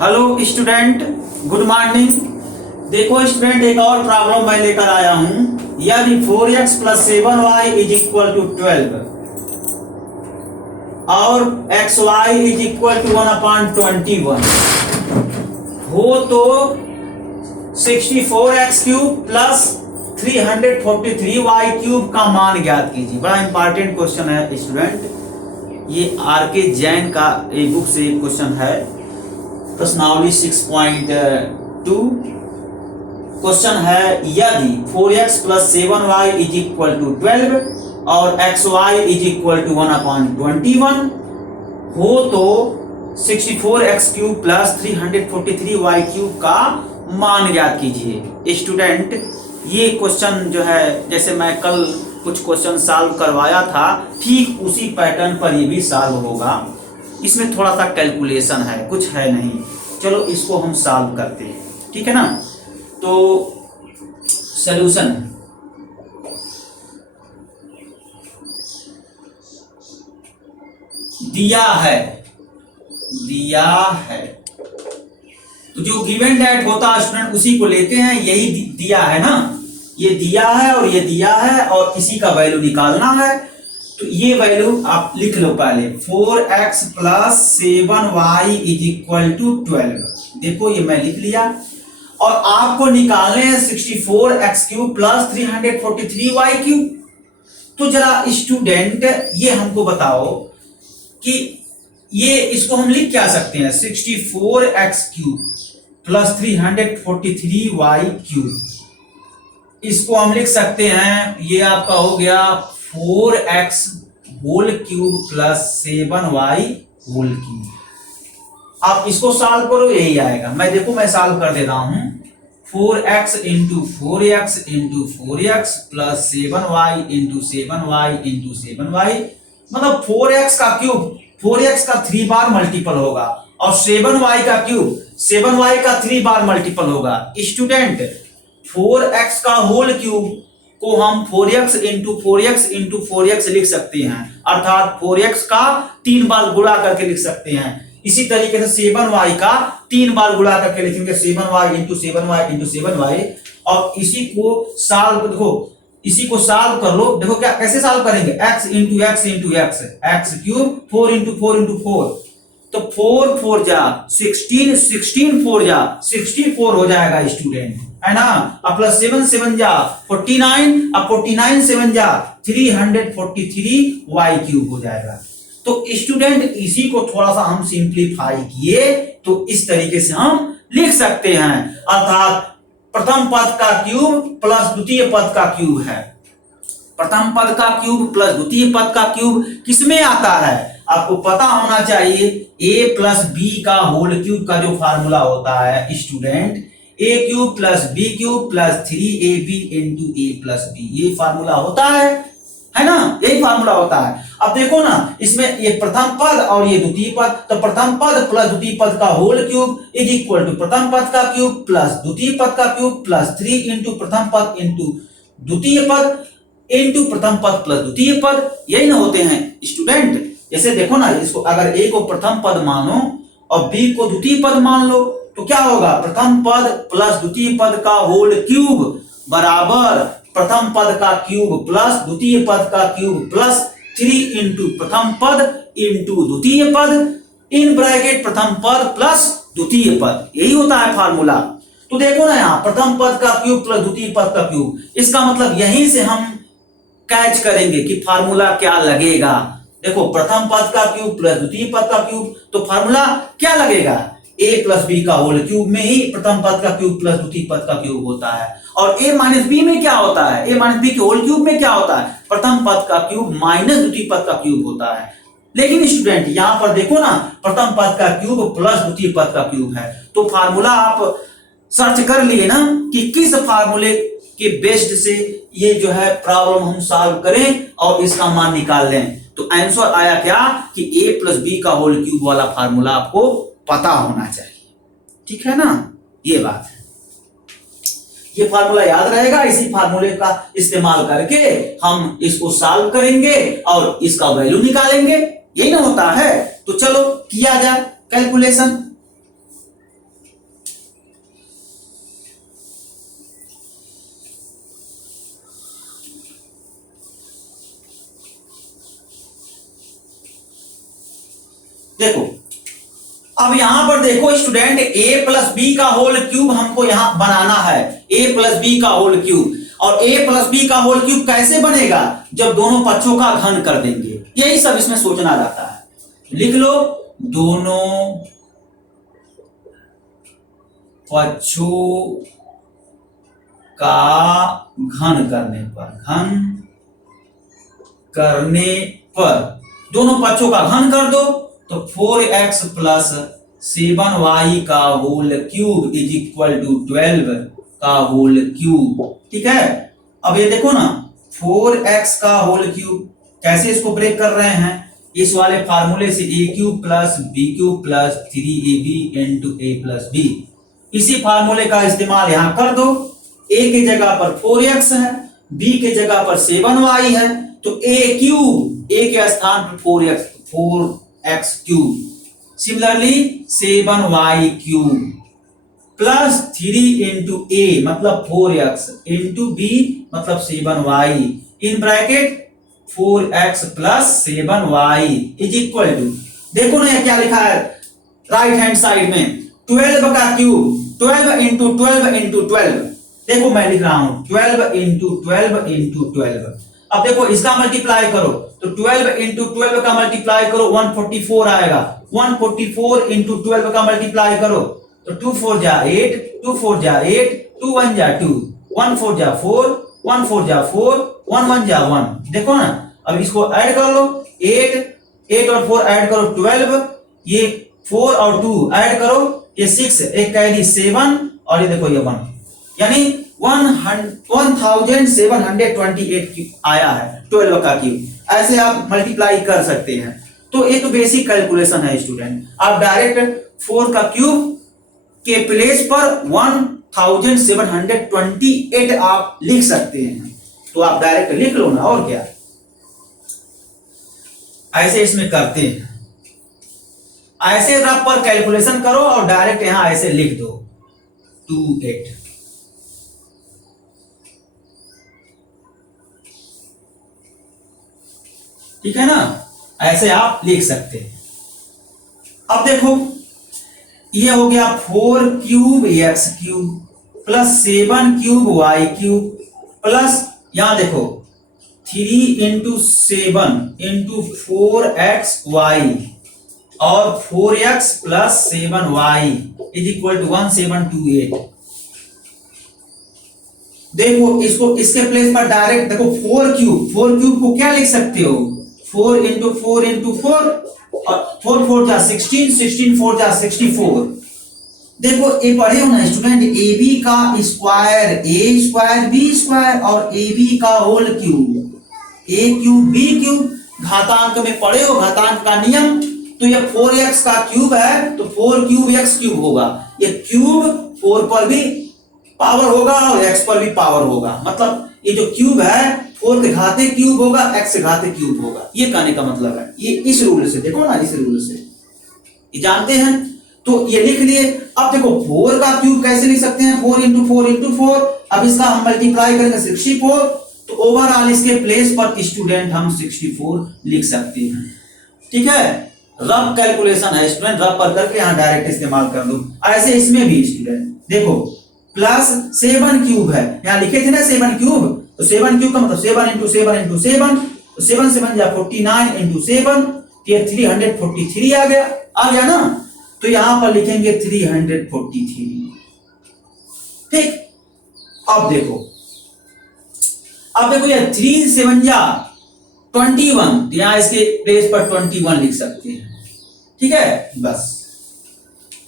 Hello student, good morning. देखो student, एक और प्रॉब्लम मैं लेकर आया हूं। यदि 4x plus 7y is equal to 12 और xy इज इक्वल टू 1/21 हो तो 64x cube plus 343y cube का मान ज्ञात कीजिए। बड़ा इंपॉर्टेंट क्वेश्चन है स्टूडेंट। ये आर.के. जैन का एक बुक से एक क्वेश्चन है, प्रश्नावली 6.2। क्वेश्चन है यदि 4x plus 7y is equal to 12 और xy इज इक्वल टू 1/21 हो तो 64x cube plus 343y cube का मान ज्ञात कीजिए। स्टूडेंट, ये क्वेश्चन जो है, जैसे मैं कल कुछ क्वेश्चन सॉल्व करवाया था, ठीक उसी पैटर्न पर ये भी सॉल्व होगा। इसमें थोड़ा सा कैलकुलेशन है, कुछ है नहीं। चलो इसको हम सॉल्व करते हैं, ठीक है ना। तो सॉल्यूशन दिया है तो जो गिवन डेट होता है स्टूडेंट उसी को लेते हैं। यही दिया है ना, ये दिया है और ये दिया है और इसी का वैल्यू निकालना है। तो ये वैल्यू आप लिख लो पहले, 4x plus 7y is equal to 12। देखो ये मैं लिख लिया। और आपको निकालने हैं 64x cube plus 343y cube. तो जरा स्टूडेंट ये हमको बताओ कि ये इसको हम लिख क्या सकते हैं, 64x cube plus 343y cube. इसको हम लिख सकते हैं, ये आपका हो गया 4x whole cube plus 7y whole cube. आप इसको सॉल्व करो, यही आएगा। मैं सॉल्व कर दे रहा हूं। 4x into 4x into 4x plus 7y into 7y into 7y, मतलब 4x का क्यूब 4x का 3 बार मल्टीपल होगा और 7y का क्यूब 7y का 3 बार मल्टीपल होगा। स्टूडेंट, 4x का होल क्यूब को हम 4x into 4x into 4x लिख सकते हैं, अर्थात 4x का 3 बार गुणा करके लिख सकते हैं। इसी तरीके से 7y का 3 बार गुणा करके लिखेंगे, 7y into 7y into 7y। और इसी को सॉल्व देखो, इसी को सॉल्व कर लो। देखो क्या कैसे सॉल्व करेंगे, x into x into x, x cube 4 into 4 into 4, तो 4 4 जा 16, 16 4 जा 64 हो जाएगा स्टूडेंट, है ना। अब प्लस 7 7 जा 49, अब 49 7 जा 343y क्यूब हो जाएगा। तो स्टूडेंट इसी को थोड़ा सा हम सिंप्लीफाई किए तो इस तरीके से हम लिख सकते हैं, अर्थात प्रथम पद का क्यूब प्लस द्वितीय पद का क्यूब है। प्रथम पद का क्यूब प्लस द्वितीय पद का क्यूब किसमें आता है, आपको पता होना चाहिए। a प्लस बी का होल क्यूब का जो फार्मूला होता है student, a cube plus B cube plus 3ab into a plus B, ये फार्मूला होता है ना, यही फार्मूला होता है। अब देखो ना, इसमें ये प्रथम पद और ये द्वितीय पद, तो प्रथम पद प्लस द्वितीय पद का whole cube is equal to प्रथम पद का क्यूब प्लस द्वितीय पद का क्यूब प्लस 3 इंटू प्रथम पद इंटू द्वितीय पद इंटू प्रथम पद प्लस द्वितीय पद, यही ना होते हैं स्टूडेंट। जैसे देखो ना, इसको अगर a को प्रथम पद मानो और b को द्वितीय पद मान लो तो क्या होगा, प्रथम पद प्लस द्वितीय पद का होल क्यूब बराबर प्रथम पद का क्यूब प्लस द्वितीय पद का क्यूब प्लस 3 इंटू प्रथम पद इंटू द्वितीय पद इन ब्रैकेट प्रथम पद प्लस द्वितीय पद, यही होता है फार्मूला। तो देखो ना, यहाँ प्रथम पद का क्यूब प्लस द्वितीय पद का क्यूब, इसका मतलब यहीं से हम कैच करेंगे कि फार्मूला क्या लगेगा। देखो, प्रथम पद का क्यूब प्लस द्वितीय पद का क्यूब, तो फार्मूला क्या लगेगा, a प्लस बी का होल क्यूब में ही प्रथम पद का क्यूब प्लस द्वितीय पद का क्यूब होता है। और a माइनस बी में क्या होता है, a माइनस बी के होल क्यूब में क्या होता है, प्रथम पद का क्यूब माइनस द्वितीय पद का क्यूब होता है। लेकिन स्टूडेंट यहाँ पर देखो ना, प्रथम पद का क्यूब प्लस द्वितीय पद का क्यूब है। तो फार्मूला आप सर्च कर लिए ना कि किस फार्मूले के बेस्ड से ये जो है प्रॉब्लम हम सॉल्व करें और इसका मान निकाल लें। तो आंसर आया क्या कि a प्लस बी का होल क्यूब वाला फार्मूला आपको पता होना चाहिए, ठीक है ना। ये बात है, ये फार्मूला याद रहेगा। इसी फार्मूले का इस्तेमाल करके हम इसको सॉल्व करेंगे और इसका वैल्यू निकालेंगे, यही ना होता है। तो चलो किया जाए कैलकुलेशन। देखो अब यहां पर देखो स्टूडेंट, a प्लस बी का होल क्यूब हमको यहां बनाना है, a प्लस बी का होल क्यूब। और a प्लस बी का होल क्यूब कैसे बनेगा, जब दोनों पक्षों का घन कर देंगे। यही सब इसमें सोचना रहता है। लिख लो, दोनों पक्षों का घन करने पर दोनों पक्षों का घन कर दो तो 4x प्लस 7y का whole cube is equal to 12 का होल क्यूब। ठीक है, अब ये देखो ना, 4x का होल क्यूब कैसे इसको ब्रेक कर रहे हैं, इस वाले फार्मूले से a cube plus b cube plus 3ab into a plus b। इसी फार्मूले का इस्तेमाल यहां कर दो, a की जगह पर 4x है, b की जगह पर 7y है, तो a क्यूब, a के स्थान पर 4x cube, similarly 7y cube plus 3 into a मतलब 4x इंटू b मतलब 7y in bracket 4x plus 7y is equal to, देखो ना ये क्या लिखा है राइट हैंड साइड में, 12 का क्यूब, 12 इंटू 12 इंटू 12, देखो मैं लिख रहा हूं 12 इंटू 12 इंटू 12। अब देखो इसका मल्टीप्लाई करो तो 12 इंटू 12 का मल्टीप्लाई करो 144 आएगा, 144 इंटू 12 का मल्टीप्लाई करो तो 2 4 जा 8, 2 4 जा 8, 2 1 जा 2, 1 4 जा 4, 1 4 जा 4, 1 1 जा 1। देखो ना, अब इसको ऐड कर लो, 8 और 4 ऐड करो 12, ये 4 और 2 ऐड करो, ये 6, एक कैरी 7 और ये देखो ये 1, यानी 1728 आया है 12 का क्यूब। ऐसे आप मल्टीप्लाई कर सकते हैं। तो ये तो बेसिक कैलकुलेशन है स्टूडेंट। आप डायरेक्ट 4 का क्यूब के प्लेस पर 1728 आप लिख सकते हैं, तो आप डायरेक्ट लिख लो ना, और क्या, ऐसे इसमें करते हैं। ऐसे रफ पर कैलकुलेशन करो और डायरेक्ट यहां ऐसे लिख दो 28। ठीक है ना, ऐसे आप लिख सकते हैं। अब देखो ये हो गया 4 cube x cube plus 7 cube y cube plus यहां देखो 3 इंटू 7 इंटू 4xy और 4x plus 7y is equal to 1728। देखो इसको इसके प्लेस पर डायरेक्ट देखो 4 क्यूब को क्या लिख सकते हो, 4 इंटू 4 इंटू 4 और 4 4 जा 16, 16 4 जा 64। देखो ये पढ़े हो ना स्टूडेंट, ए बी का स्क्वायर ए स्क्वायर बी स्क्वायर और ए बी का होल क्यूब, ए क्यूब बी क्यूब, घातांक में पढ़े हो घातांक का नियम। तो ये 4x का क्यूब है तो 4 क्यूब x क्यूब होगा, ये क्यूब 4 पर भी पावर होगा और x पर भी पावर होगा, मतलब ये जो क्यूब है 4 के घाते क्यूब होगा, x के घाते क्यूब होगा, ये कहने का मतलब है। ये इस रूल से देखो ना, इस रूल से ये जानते हैं, तो ये लिख लिए। अब देखो 4 का क्यूब कैसे लिख सकते हैं, 4 इंटू 4 इंटू 4। अब इसका हम मल्टीप्लाई करेंगे 64, तो ओवरऑल इसके प्लेस पर स्टूडेंट हम 64 लिख सकते हैं। ठीक है, रफ कैलकुलेशन है स्टूडेंट, रफ पर करके यहाँ डायरेक्ट इस्तेमाल कर दो। ऐसे इसमें भी स्टूडेंट देखो प्लस 7 क्यूब है, यहाँ लिखे थे ना 7 क्यूब, तो 7 क्यूब का मतलब 7 इंटू 7 इंटू 7, तो 7 7 जा 49 इंटू 7, ये 343 आ गया ना, तो यहां पर लिखेंगे 343। ठीक, अब देखो ये 3 7 जा 21, तो यहां इसके प्लेस पर 21 लिख सकते हैं। ठीक है, बस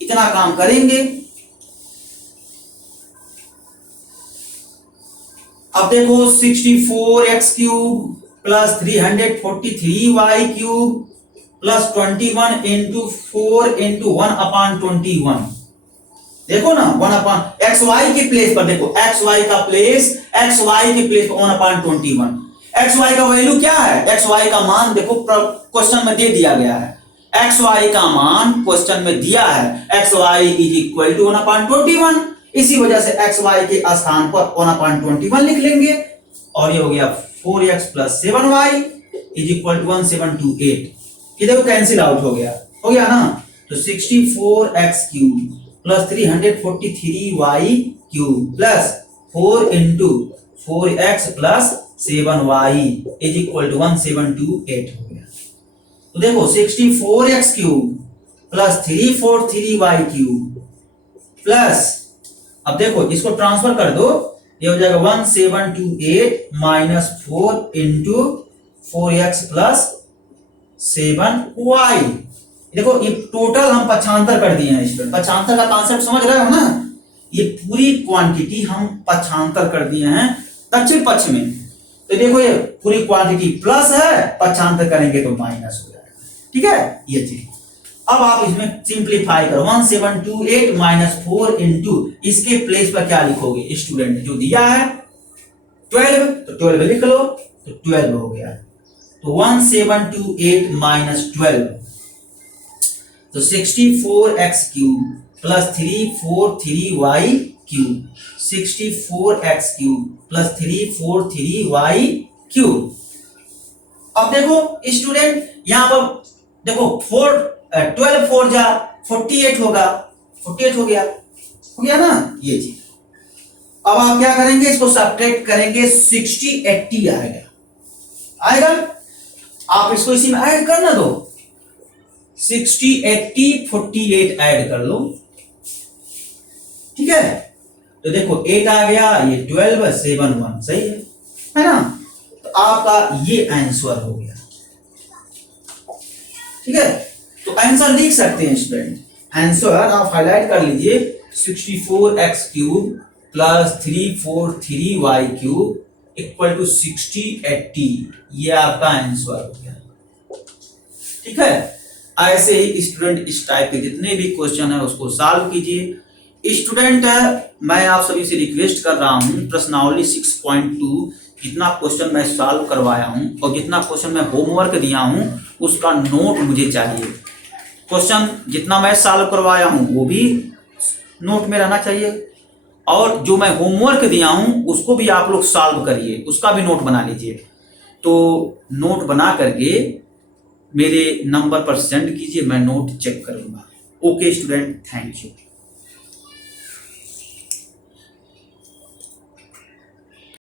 इतना काम करेंगे। अब देखो 64x cube plus 343y cube plus 21 into 4 into 1/21। देखो ना 1 एक्स वाई के प्लेस पर, देखो एक्स वाई का प्लेस, एक्स वाई के प्लेस पर 1/21। एक्स वाई का वैल्यू क्या है, एक्स वाई का मान देखो क्वेश्चन में दे दिया गया है, एक्स वाई का मान क्वेश्चन में दिया है, X Y is equal to 1/21। इसी वजह से एक्स वाई के स्थान पर 1/21 लिख लेंगे, और ये हो गया 4x plus 7y is equal to 1728। ये देखो कैंसिल आउट हो गया, हो गया ना। तो 64x³ plus 343y³ plus 4 into 4x plus 7y is equal to 1728 हो गया। तो देखो 64x³ प्लस 343y³ प्लस, अब देखो इसको ट्रांसफर कर दो, ये हो जाएगा 1728 minus 4 into 4x plus 7y। देखो ये टोटल हम पक्षांतर कर दिए हैं स्टूडेंट। पक्षांतर का कॉन्सेप्ट समझ रहे हो ना, ये पूरी क्वांटिटी हम पक्षांतर कर दिए हैं दक्षिण पक्ष में। तो देखो ये पूरी क्वांटिटी प्लस है, पक्षांतर करेंगे तो माइनस हो जाएगा। ठीक है, ये चीज। अब आप इसमें सिंप्लीफाई करो, 1728 माइनस 4 इंटू इसके प्लेस पर क्या लिखोगे स्टूडेंट, जो दिया है 12, तो 12 लिख लो, तो 12 हो गया। तो 1728 माइनस 12, तो 64x³ plus 343y³ 64x³ plus 343y³। अब देखो स्टूडेंट यहां पर देखो 12 4 जा 48 होगा, 48 हो गया ना ये चीज। अब आप क्या करेंगे, इसको सब्ट्रैक्ट करेंगे, 60 80 आएगा। आप इसको इसी में ऐड करना दो, 60 80 48 ऐड कर लो। ठीक है, तो देखो 8 आ गया, ये 12 7 1 सही है ना। तो आपका ये आंसर हो गया। ठीक है, तो आंसर लिख सकते हैं स्टूडेंट। आंसर आप हाईलाइट कर लीजिए, 64x³ plus 343y³ equal to 60 80, ये आपका आंसर हो गया। ठीक है, ऐसे ही स्टूडेंट इस टाइप के जितने भी क्वेश्चन है उसको सॉल्व कीजिए। स्टूडेंट मैं आप सभी से रिक्वेस्ट कर रहा हूं, प्रश्नावली 6.2 जितना क्वेश्चन मैं सॉल्व करवाया हूं और जितना क्वेश्चन मैं होमवर्क दिया हूं उसका नोट मुझे चाहिए। क्वेश्चन जितना मैं सॉल्व करवाया हूं वो भी नोट में रहना चाहिए, और जो मैं होमवर्क दिया हूं उसको भी आप लोग सॉल्व करिए, उसका भी नोट बना लीजिए। तो नोट बना करके मेरे नंबर पर सेंड कीजिए, मैं नोट चेक करूंगा। Okay student, thank you.